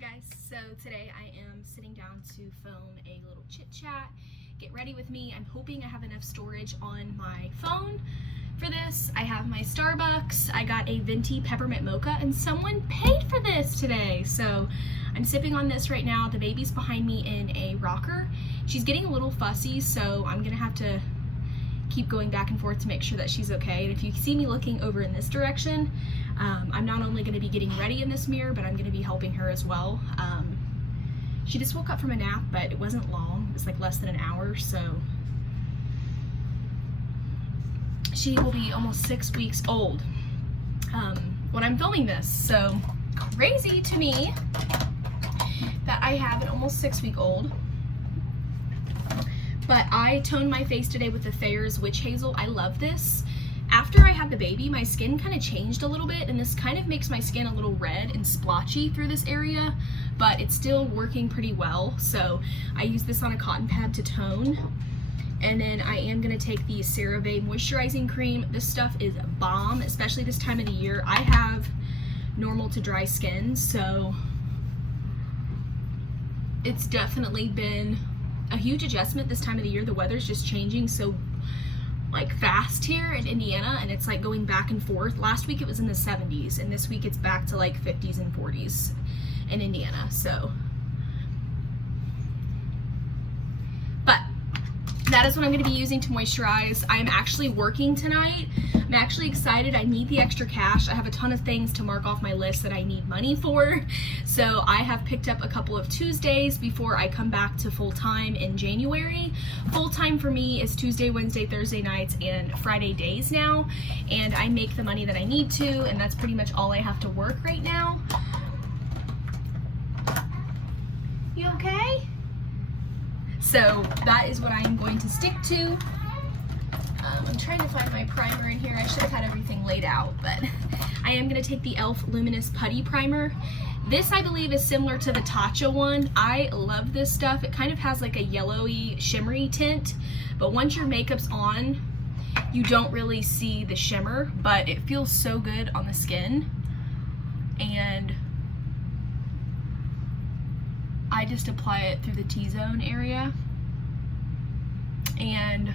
guys, so today I am sitting down to film a little chit chat. Get ready with me. I'm hoping I have enough storage on my phone for this. I have my Starbucks, I got a venti peppermint mocha, and someone paid for this today. So I'm sipping on this right now. The baby's behind me in a rocker. She's getting a little fussy, so I'm gonna have to keep going back and forth to make sure that she's okay. And if you see me looking over in this direction, I'm not only going to be getting ready in this mirror, but I'm going to be helping her as well. She just woke up from a nap, but it wasn't long. It was like less than an hour, so she will be almost 6 weeks old when I'm filming this. So crazy to me that I have an almost 6-week-old. But I toned my face today with the Thayer's Witch Hazel. I love this. After I had the baby, my skin kind of changed a little bit, and this kind of makes my skin a little red and splotchy through this area, but it's still working pretty well. So I use this on a cotton pad to tone. And then I am gonna take the CeraVe moisturizing cream. This stuff is bomb, especially this time of the year. I have normal to dry skin, so it's definitely been a huge adjustment this time of the year. The weather's just changing so like fast here in Indiana, and it's like going back and forth. Last week it was in the 70s, and this week it's back to like 50s and 40s in Indiana. So, but that is what I'm going to be using to moisturize. I'm actually working tonight. I'm actually excited. I need the extra cash. I have a ton of things to mark off my list that I need money for. So I have picked up a couple of Tuesdays before I come back to full-time in January. Full-time for me is Tuesday, Wednesday, Thursday nights, and Friday days now. And I make the money that I need to, and that's pretty much all I have to work right now. You okay? So that is what I'm going to stick to. I'm trying to find my primer in here. I should have had everything laid out, but I am going to take the e.l.f. Luminous Putty Primer. This, I believe, is similar to the Tatcha one. I love this stuff. It kind of has like a yellowy, shimmery tint, but once your makeup's on, you don't really see the shimmer, but it feels so good on the skin. And I just apply it through the T-zone area and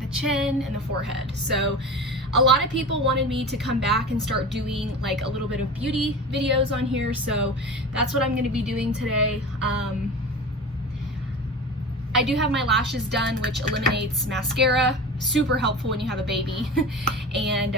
the chin and the forehead. So a lot of people wanted me to come back and start doing like a little bit of beauty videos on here, so that's what I'm going to be doing today. I do have my lashes done, which eliminates mascara. Super helpful when you have a baby. And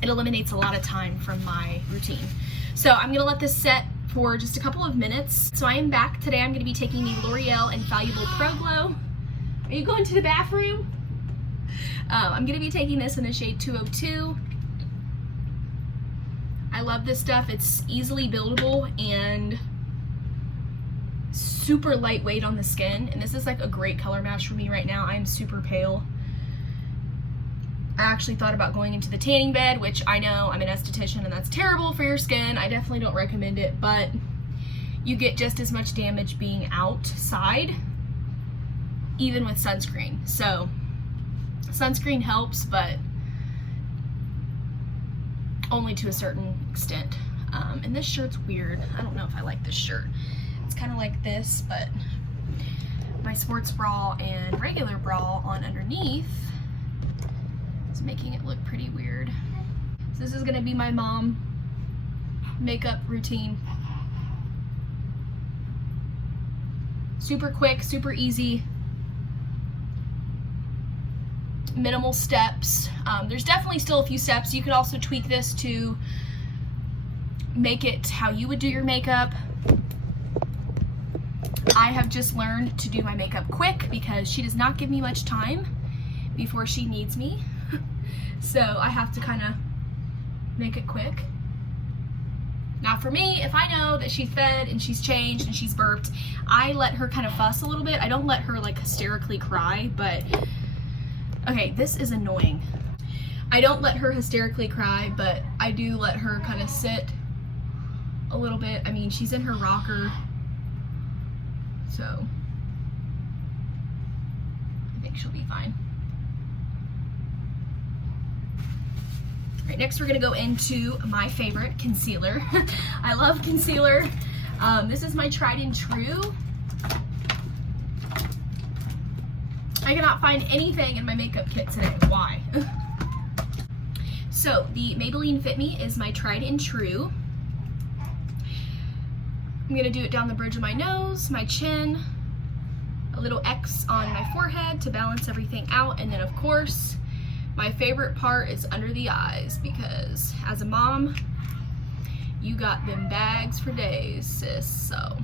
it eliminates a lot of time from my routine. So I'm going to let this set for just a couple of minutes. So I am back. Today I'm going to be taking the L'Oreal Infallible Pro Glow. Are you going to the bathroom? I'm going to be taking this in the shade 202. I love this stuff. It's easily buildable and super lightweight on the skin. And this is like a great color match for me right now. I'm super pale. I actually thought about going into the tanning bed, which I know I'm an esthetician and that's terrible for your skin. I definitely don't recommend it, but you get just as much damage being outside, even with sunscreen. So sunscreen helps, but only to a certain extent. And this shirt's weird. I don't know if I like this shirt. It's kind of like this, but my sports bra and regular bra on underneath is making it look pretty weird. So this is gonna be my mom makeup routine. Super quick, super easy. Minimal steps. There's definitely still a few steps. You could also tweak this to make it how you would do your makeup. I have just learned to do my makeup quick because she does not give me much time before she needs me. So I have to kind of make it quick. Now for me, if I know that she's fed and she's changed and she's burped, I let her kind of fuss a little bit. I don't let her like hysterically cry, but okay, this is annoying. I don't let her hysterically cry, but I do let her kind of sit a little bit. I mean, she's in her rocker, so I think she'll be fine. All right, next we're gonna go into my favorite concealer. I love concealer. This is my tried and true. I cannot find anything in my makeup kit today. Why? So the Maybelline Fit Me is my tried and true. I'm gonna do it down the bridge of my nose, my chin, a little X on my forehead to balance everything out, and then of course, my favorite part is under the eyes, because as a mom, you got them bags for days, sis, so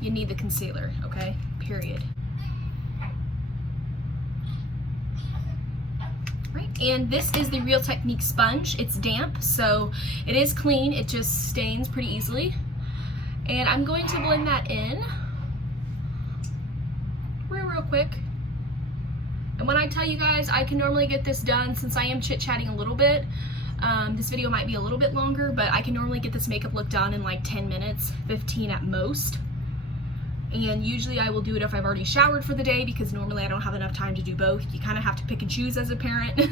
you need the concealer, okay? Period. Right, and this is the Real Technique sponge. It's damp, so it is clean, it just stains pretty easily. And I'm going to blend that in real quick. And when I tell you guys I can normally get this done, since I am chit-chatting a little bit, this video might be a little bit longer, but I can normally get this makeup look done in like 10 minutes, 15 at most. And usually I will do it if I've already showered for the day, because normally I don't have enough time to do both. You kind of have to pick and choose as a parent.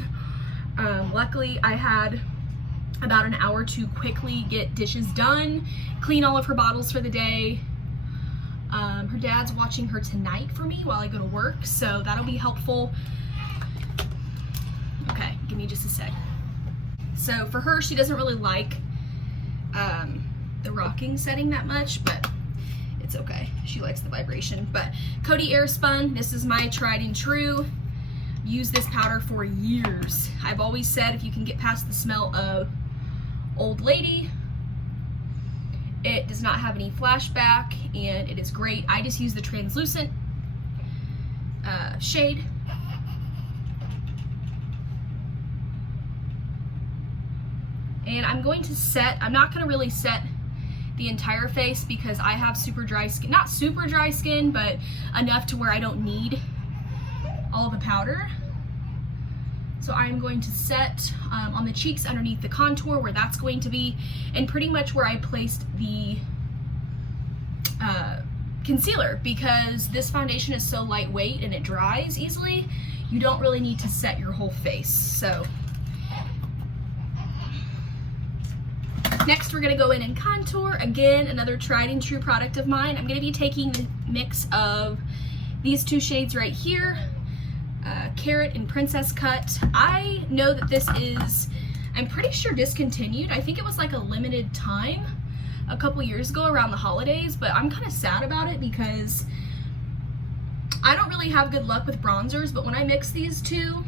Luckily I had about an hour to quickly get dishes done, clean all of her bottles for the day. Her dad's watching her tonight for me while I go to work, so that'll be helpful. Okay, give me just a sec. So for her, she doesn't really like the rocking setting that much, but it's okay. She likes the vibration. But Coty Airspun, this is my tried and true. Used this powder for years. I've always said if you can get past the smell of old lady, it does not have any flashback, and it is great. I just use the translucent shade. And I'm going to set, I'm not going to really set the entire face because I have super dry skin. Not super dry skin, but enough to where I don't need all the powder. So I'm going to set on the cheeks underneath the contour where that's going to be, and pretty much where I placed the concealer, because this foundation is so lightweight and it dries easily, you don't really need to set your whole face. So next we're going to go in and contour. Again, another tried and true product of mine. I'm going to be taking the mix of these two shades right here, Carrot and Princess Cut. I know that this is, I'm pretty sure, discontinued. I think it was like a limited time a couple years ago around the holidays, but I'm kind of sad about it because I don't really have good luck with bronzers, but when I mix these two,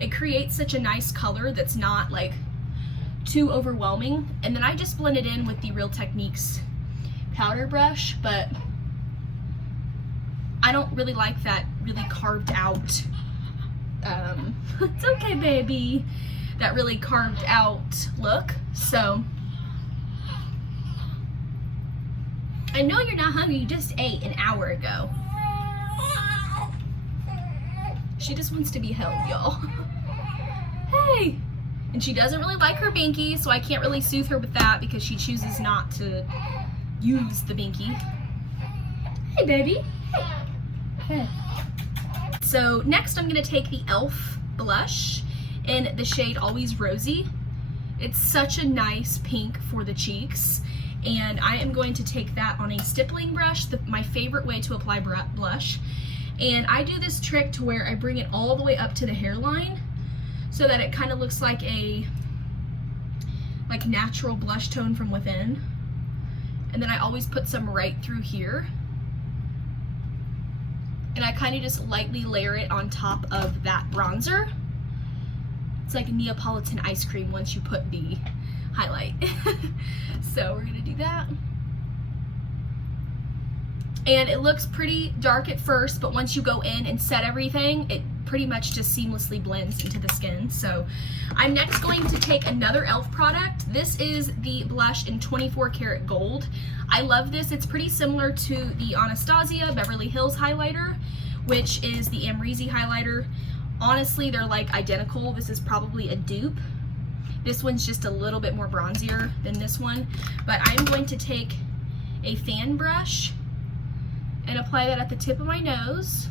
it creates such a nice color that's not like too overwhelming. And then I just blend it in with the Real Techniques powder brush, but I don't really like that really carved out, it's okay baby, that really carved out look. So I know you're not hungry, you just ate an hour ago. She just wants to be held, y'all. Hey! And she doesn't really like her binky, so I can't really soothe her with that because she chooses not to use the binky. Hey baby. Hey. So next I'm going to take the e.l.f. blush in the shade Always Rosy. It's such a nice pink for the cheeks, and I am going to take that on a stippling brush, my favorite way to apply blush. And I do this trick to where I bring it all the way up to the hairline so that it kind of looks like a natural blush tone from within. And then I always put some right through here. And I kind of just lightly layer it on top of that bronzer. It's like Neapolitan ice cream once you put the highlight. So we're gonna do that. And it looks pretty dark at first, but once you go in and set everything, it pretty much just seamlessly blends into the skin. So I'm next going to take another e.l.f. product. This is the blush in 24 karat gold. I love this. It's pretty similar to the Anastasia Beverly Hills highlighter, which is the Amrezy highlighter. Honestly, they're like identical. This is probably a dupe. This one's just a little bit more bronzier than this one. But I'm going to take a fan brush and apply that at the tip of my nose,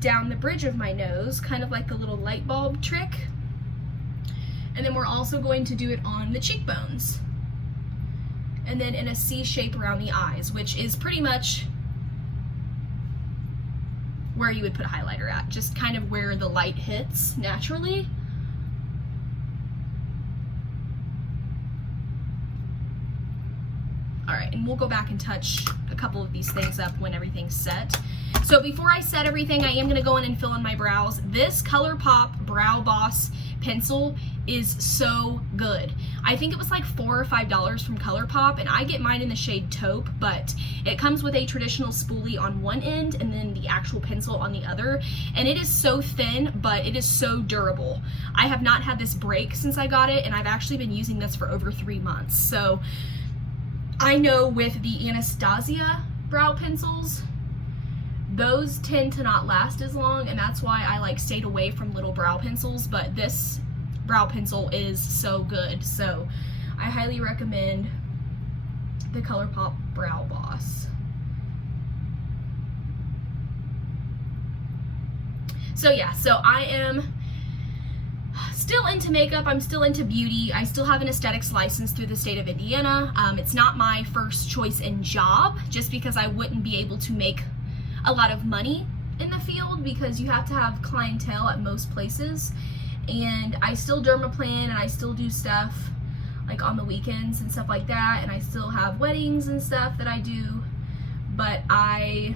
down the bridge of my nose, kind of like the little light bulb trick. And then we're also going to do it on the cheekbones. And then in a C shape around the eyes, which is pretty much where you would put a highlighter at, just kind of where the light hits naturally. All right, and we'll go back and touch a couple of these things up when everything's set. So before I set everything, I am gonna go in and fill in my brows. This ColourPop Brow Boss pencil is so good. I think it was like $4 or $5 from ColourPop, and I get mine in the shade Taupe, but it comes with a traditional spoolie on one end and then the actual pencil on the other, and it is so thin, but it is so durable. I have not had this break since I got it, and I've actually been using this for over 3 months. So I know with the Anastasia brow pencils, those tend to not last as long, and that's why I like stayed away from little brow pencils, but this brow pencil is so good. So I highly recommend the ColourPop Brow Boss. So yeah, so I am still into makeup, I'm still into beauty, I still have an aesthetics license through the state of Indiana. It's not my first choice in job, just because I wouldn't be able to make a lot of money in the field, because you have to have clientele at most places. And I still dermaplan, and I still do stuff like on the weekends and stuff like that, and I still have weddings and stuff that I do, but I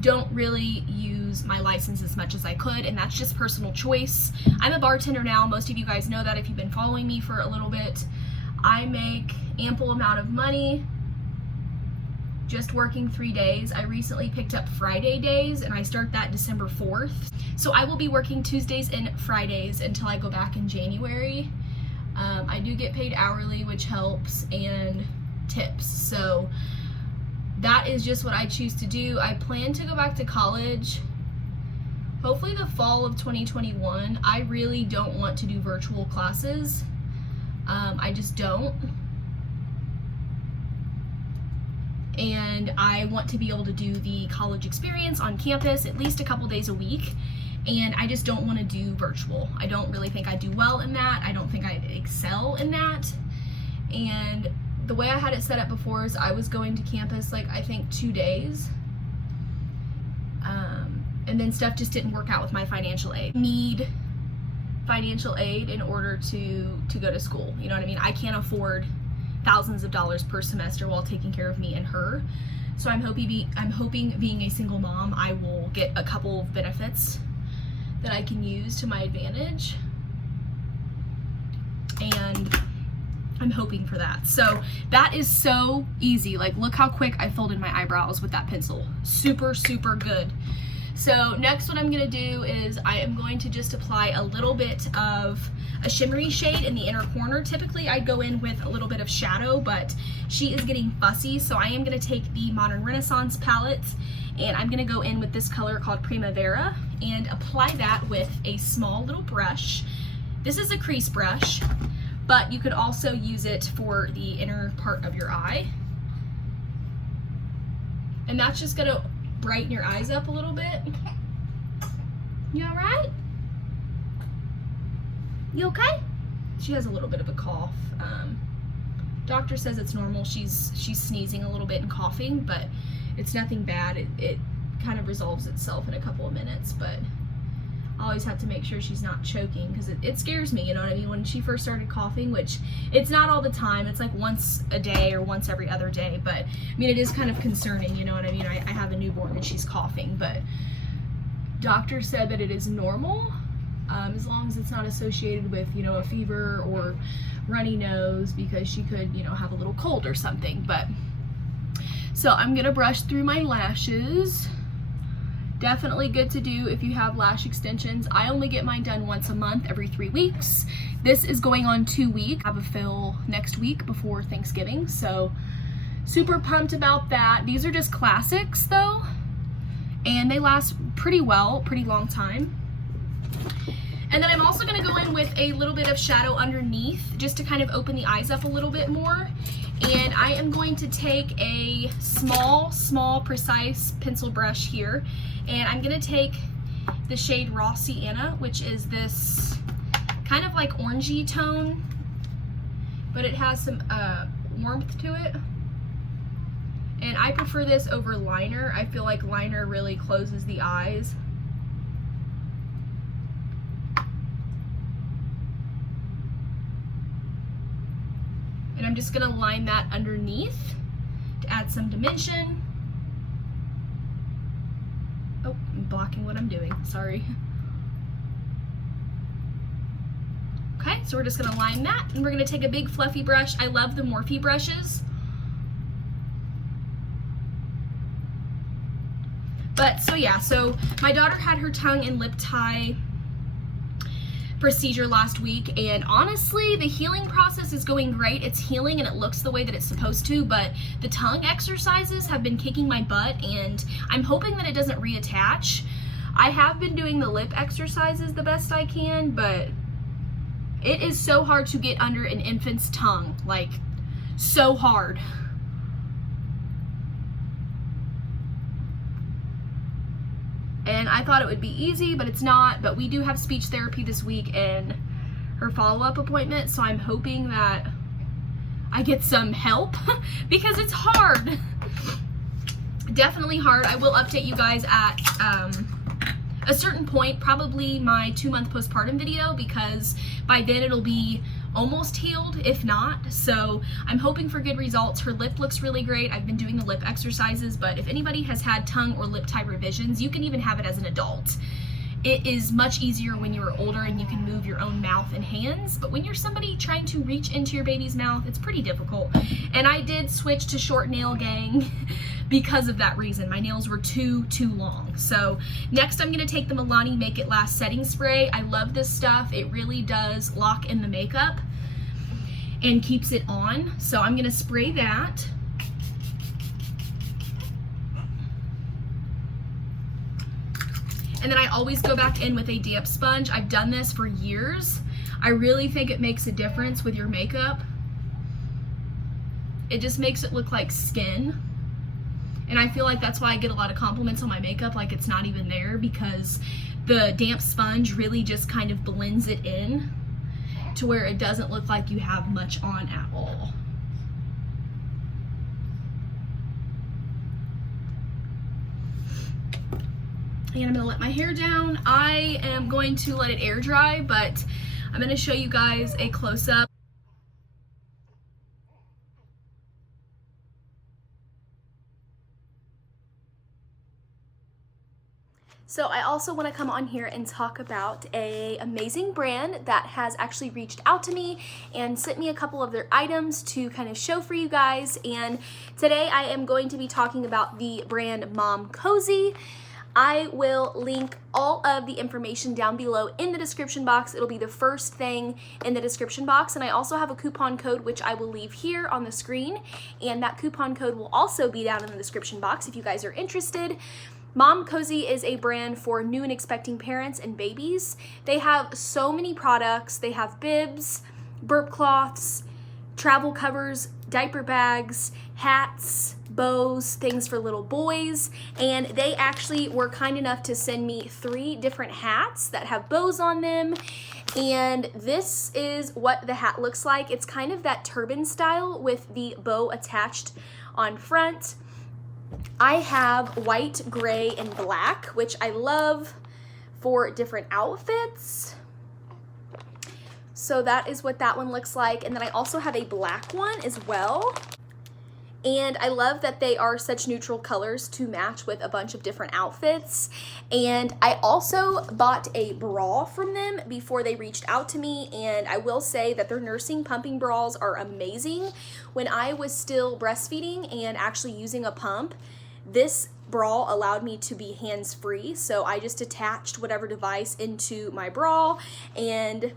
don't really use my license as much as I could, and that's just personal choice. I'm a bartender now. Most of you guys know that if you've been following me for a little bit. I make ample amount of money just working 3 days. I recently picked up Friday days, and I start that December 4th. So I will be working Tuesdays and Fridays until I go back in January. I do get paid hourly, which helps, and tips. So that is just what I choose to do. I plan to go back to college, hopefully the fall of 2021. I really don't want to do virtual classes. I just don't. And I want to be able to do the college experience on campus at least a couple days a week, and I just don't want to do virtual. I don't really think I do well in that. I don't think I excel in that. And the way I had it set up before is I was going to campus like I think 2 days, and then stuff just didn't work out with my financial aid. I need financial aid in order to go to school, you know what I mean? I can't afford thousands of dollars per semester while taking care of me and her. So I'm hoping being a single mom, I will get a couple of benefits that I can use to my advantage, and I'm hoping for that. So that is so easy. Like, look how quick I filled in my eyebrows with that pencil. Super, super good. So next what I'm gonna do is I am going to just apply a little bit of a shimmery shade in the inner corner. Typically I'd go in with a little bit of shadow, but she is getting fussy, so I am gonna take the Modern Renaissance palette, and I'm gonna go in with this color called Primavera and apply that with a small little brush. This is a crease brush, but you could also use it for the inner part of your eye. And that's just gonna brighten your eyes up a little bit. You all right? You okay? She has a little bit of a cough. Doctor says it's normal. She's sneezing a little bit and coughing, but it's nothing bad. It kind of resolves itself in a couple of minutes, but I always have to make sure she's not choking, because it scares me, you know what I mean? When she first started coughing, which it's not all the time, it's like once a day or once every other day, but I mean, it is kind of concerning, you know what I mean? I have a newborn and she's coughing, but doctor said that it is normal, as long as it's not associated with, you know, a fever or runny nose, because she could, you know, have a little cold or something. But so I'm gonna brush through my lashes. Definitely good to do if you have lash extensions. I only get mine done once a month, every 3 weeks. This is going on 2 weeks. I have a fill next week before Thanksgiving, so super pumped about that. These are just classics though, and they last pretty well, pretty long time. And then I'm also gonna go in with a little bit of shadow underneath, just to kind of open the eyes up a little bit more. And I am going to take a small, precise pencil brush here, and I'm gonna take the shade Raw Sienna, which is this kind of like orangey tone, but it has some warmth to it. And I prefer this over liner. I feel like liner really closes the eyes. And I'm just gonna line that underneath to add some dimension. Oh, I'm blocking what I'm doing, sorry. Okay, so we're just gonna line that, and we're gonna take a big fluffy brush. I love the Morphe brushes. But so yeah, so my daughter had her tongue and lip tie procedure last week, and honestly the healing process is going great. It's healing and it looks the way that it's supposed to, but the tongue exercises have been kicking my butt, and I'm hoping that it doesn't reattach. I have been doing the lip exercises the best I can, but it is so hard to get under an infant's tongue, like so hard. And I thought it would be easy, but it's not. But we do have speech therapy this week and her follow-up appointment, so I'm hoping that I get some help because it's hard. Definitely hard. I will update you guys at a certain point, probably my 2-month postpartum video, because by then it'll be almost healed, if not. So I'm hoping for good results. Her lip looks really great. I've been doing the lip exercises, but if anybody has had tongue or lip tie revisions, you can even have it as an adult. It is much easier when you're older and you can move your own mouth and hands, but when you're somebody trying to reach into your baby's mouth, it's pretty difficult. And I did switch to short nail gang because of that reason. My nails were too long. So next I'm gonna take the Milani Make It Last setting spray. I love this stuff. It really does lock in the makeup and keeps it on. So I'm gonna spray that. And then I always go back in with a damp sponge. I've done this for years. I really think it makes a difference with your makeup. It just makes it look like skin. And I feel like that's why I get a lot of compliments on my makeup, like it's not even there, because the damp sponge really just kind of blends it in to where it doesn't look like you have much on at all. And I'm gonna let my hair down. I am going to let it air dry, but I'm gonna show you guys a close-up. So I also want to come on here and talk about an amazing brand that has actually reached out to me and sent me a couple of their items to kind of show for you guys. And today I am going to be talking about the brand Momcozy. I will link all of the information down below in the description box. It'll be the first thing in the description box. And I also have a coupon code, which I will leave here on the screen. And that coupon code will also be down in the description box if you guys are interested. Momcozy is a brand for new and expecting parents and babies. They have so many products. They have bibs, burp cloths, travel covers, diaper bags, hats, bows, things for little boys, and they actually were kind enough to send me 3 different hats that have bows on them. And this is what the hat looks like. It's kind of that turban style with the bow attached on front. I have white, gray, and black, which I love for different outfits. So that is what that one looks like. And then I also have a black one as well. And I love that they are such neutral colors to match with a bunch of different outfits. And I also bought a bra from them before they reached out to me, and I will say that their nursing pumping bras are amazing. When I was still breastfeeding and actually using a pump, this bra allowed me to be hands-free, so I just attached whatever device into my bra and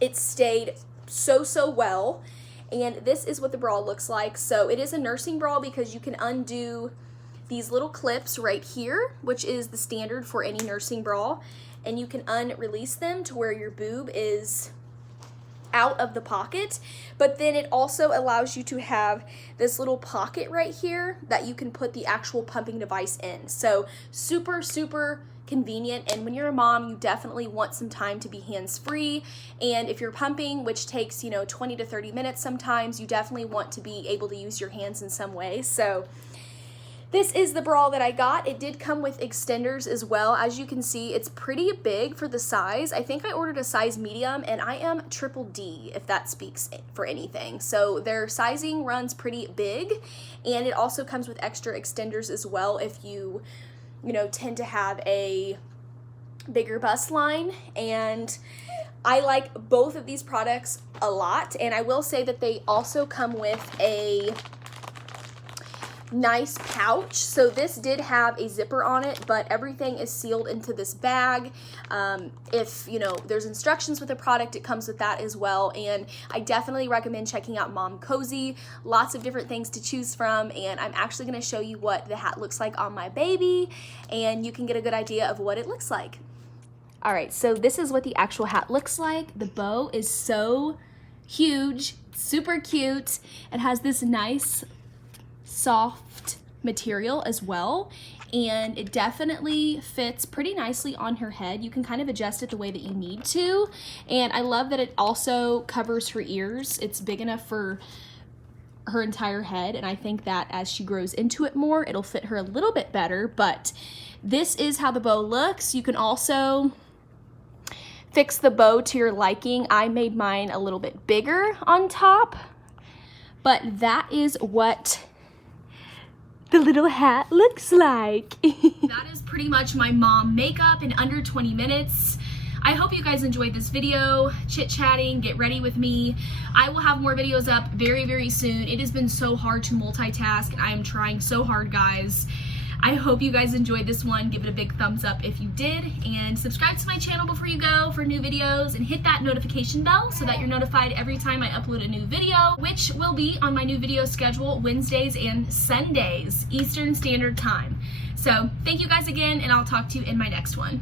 it stayed so well. And this is what the bra looks like. So it is a nursing bra because you can undo these little clips right here, which is the standard for any nursing bra, and you can unrelease them to where your boob is out of the pocket. But then it also allows you to have this little pocket right here that you can put the actual pumping device in. So super convenient. And when you're a mom, you definitely want some time to be hands-free. And if you're pumping, which takes, you know, 20 to 30 minutes sometimes, you definitely want to be able to use your hands in some way. So this is the bra that I got. It did come with extenders as well. As you can see, it's pretty big for the size. I think I ordered a size medium, and I am triple D, if that speaks for anything. So their sizing runs pretty big, and it also comes with extra extenders as well if you know, tend to have a bigger bust line. And I like both of these products a lot, and I will say that they also come with a nice pouch. So this did have a zipper on it, but everything is sealed into this bag. If you know there's instructions with the product, it comes with that as well. And I definitely recommend checking out Momcozy. Lots of different things to choose from, and I'm actually going to show you what the hat looks like on my baby, and you can get a good idea of what it looks like. All right, so this is what the actual hat looks like. The bow is so huge, super cute. It has this nice soft material as well, and it definitely fits pretty nicely on her head. You can kind of adjust it the way that you need to, and I love that it also covers her ears. It's big enough for her entire head, and I think that as she grows into it more, it'll fit her a little bit better. But this is how the bow looks. You can also fix the bow to your liking. I made mine a little bit bigger on top, but that is what the little hat looks like. That is pretty much my mom makeup in under 20 minutes. I hope you guys enjoyed this video, chit-chatting, get ready with me. I will have more videos up very, very soon. It has been so hard to multitask, and I am trying so hard, guys. I hope you guys enjoyed this one. Give it a big thumbs up if you did, and subscribe to my channel before you go for new videos, and hit that notification bell so that you're notified every time I upload a new video, which will be on my new video schedule Wednesdays and Sundays, Eastern Standard Time. So thank you guys again, and I'll talk to you in my next one.